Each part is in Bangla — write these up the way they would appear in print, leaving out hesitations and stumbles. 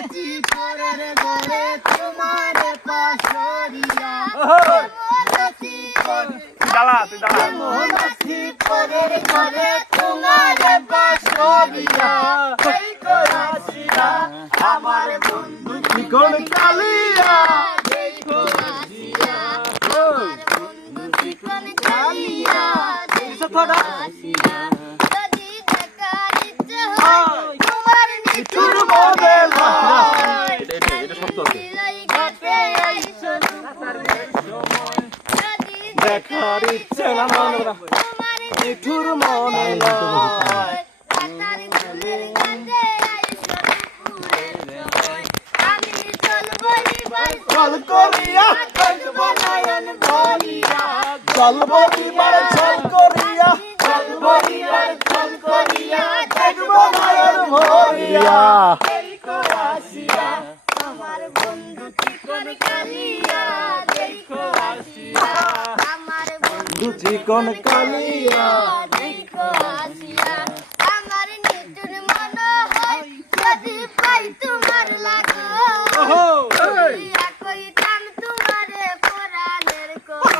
মৌমাছি পরের ঘরে তোমার পাশরিয়া মৌমাছি পরের ঘরে তোমার পাশরিয়া এই করাসিয়া আমার বন্ধু চিকন কালিয়া এই করাসিয়া আমার বন্ধু চিকন কালিয়া করাসিয়া যদি দেখার ইচ্ছে হয় তোমার নিঠুর মনে লয় এটা শব্দ আছে দেখার ইচ্ছে না নিঠুর মনে লয় চল করিয়া দেখবো নয়ন ভরিয়া চল বলিবার চল করিয়া চল বলিবার চল করিয়া দেখবো নয়ন ভরিয়া এই করাসিয়া আমার বন্ধু চিকন কালিয়া দেখো আসিয়া আমার বন্ধু চিকন কালিয়া দেখো আসিয়া আমার নিঠুর মন হয় যদি পাই তোমার লাগো কইতাম তোমারে পরাণের কবর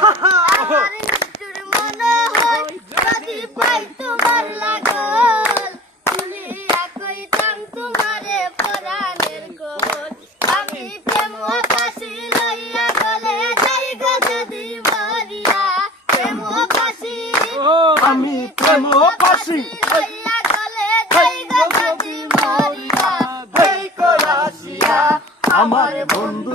আমার নিঠুর মন হয় যদি পাই তোমার লাগল তুলিয়া কইতাম তোমারে পরাণের কবর আমি প্রেম কাশি লইয়া গলে যাই গো যদি মরিয়া প্রেম কাশি আমি প্রেম কাশি লইয়া গলে যাই গো যদি মরিয়া এই করাসিয়া আমার বন্ধু